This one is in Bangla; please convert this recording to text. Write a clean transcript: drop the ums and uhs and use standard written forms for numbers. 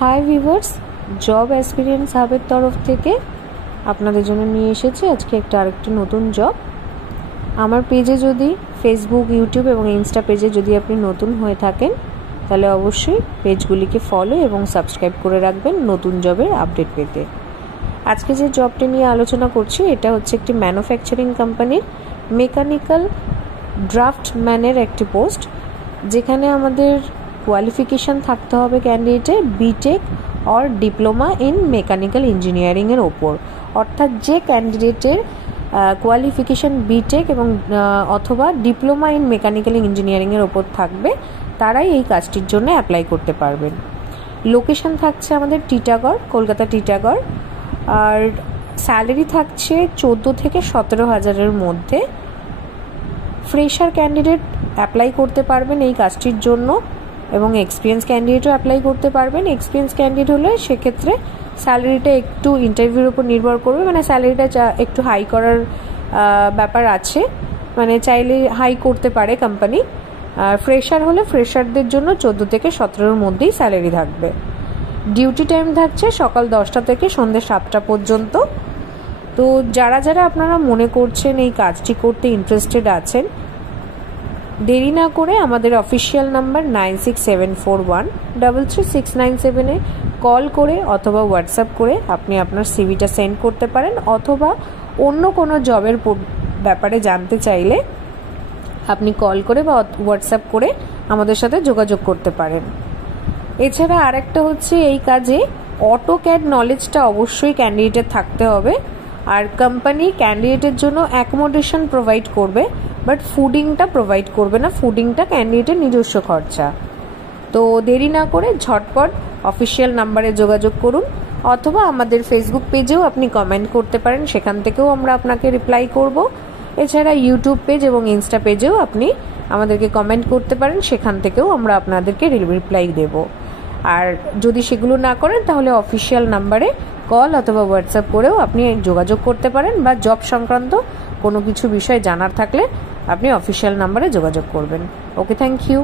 হাই ভিউয়ার্স, জব এক্সপিরিয়েন্স হাবের তরফ থেকে আপনাদের জন্য নিয়ে এসেছি আজকে আরেকটি নতুন জব। আমার পেজে যদি ফেসবুক, ইউটিউব এবং ইনস্টা পেজে যদি আপনি নতুন হয়ে থাকেন তাহলে অবশ্যই পেজগুলিকে ফলো এবং সাবস্ক্রাইব করে রাখবেন নতুন জবের আপডেট পেতে। আজকে যে জবটি নিয়ে আলোচনা করছি এটা হচ্ছে একটি ম্যানুফ্যাকচারিং কোম্পানির মেকানিক্যাল ড্রাফটম্যানের একটি পোস্ট, যেখানে আমাদের কোয়ালিফিকেশান থাকতে হবে ক্যান্ডিডেটের BTech or diploma in mechanical ইঞ্জিনিয়ারিংয়ের ওপর। অর্থাৎ যে ক্যান্ডিডেটের কোয়ালিফিকেশান বিটেক এবং অথবা ডিপ্লোমা ইন মেকানিক্যাল ইঞ্জিনিয়ারিংয়ের ওপর থাকবে তারাই এই কাজটির জন্য অ্যাপ্লাই করতে পারবেন। লোকেশন থাকছে আমাদের টিটাগড়, কলকাতা টিটাগড়, আর স্যালারি থাকছে 14 থেকে 17,000-এর মধ্যে। ফ্রেশার ক্যান্ডিডেট অ্যাপ্লাই করতে পারবেন এই কাজটির জন্য এবং এক্সপিরিয়েন্স ক্যান্ডিডেটও অ্যাপ্লাই করতে পারবেন। এক্সপিরিয়েন্স ক্যান্ডিডেট হলে সেক্ষেত্রে স্যালারিটা একটু ইন্টারভিউর উপর নির্ভর করবে, মানে স্যালারিটা একটু হাই করার ব্যাপার আছে, মানে চাইলে হাই করতে পারে কোম্পানি। ফ্রেশার হলে ফ্রেশারদের জন্য 14 থেকে 17-এর মধ্যেই স্যালারি থাকবে। ডিউটি টাইম থাকছে সকাল 10টা থেকে সন্ধ্যে 7টা পর্যন্ত। তো যারা আপনারা মনে করছেন এই কাজটি করতে ইন্টারেস্টেড আছেন, দেরি না করে আমাদের অফিসিয়াল নাম্বার 9674133697-এ কল করে অথবা হোয়াটসঅ্যাপ করে আপনি আপনার সিভিটা সেন্ড করতে পারেন, অথবা অন্য কোনো জবের ব্যাপারে জানতে চাইলে আপনি কল করে বা হোয়াটসঅ্যাপ করে আমাদের সাথে যোগাযোগ করতে পারেন। এছাড়া আরেকটা হচ্ছে এই কাজে অটোক্যাড নলেজটা অবশ্যই ক্যান্ডিডেটের থাকতে হবে, আর কোম্পানি ক্যান্ডিডেটের জন্য অ্যাকোমোডেশন প্রোভাইড করবে, বাট ফুডিংটা প্রোভাইড করবে না, ফুডিংটা ক্যান্ডিডেটের নিজস্ব খরচা। তো দেরি না করে ঝটপট অফিসিয়াল নাম্বারে যোগাযোগ করুন, অথবা আমাদের ফেসবুক পেজেও আপনি কমেন্ট করতে পারেন, সেখান থেকেও আমরা আপনাকে রিপ্লাই করব। এছাড়া ইউটিউব পেজ এবং ইনস্টা পেজেও আপনি আমাদেরকে কমেন্ট করতে পারেন, সেখান থেকেও আমরা আপনাদেরকে রিপ্লাই দেব। আর যদি সেগুলো না করেন তাহলে অফিসিয়াল নাম্বারে কল অথবা হোয়াটসঅ্যাপ করেও আপনি যোগাযোগ করতে পারেন, বা জব সংক্রান্ত কোনো কিছু বিষয় জানার থাকলে আপনি অফিসিয়াল নাম্বারে যোগাযোগ করবেন। ওকে, থ্যাংক ইউ।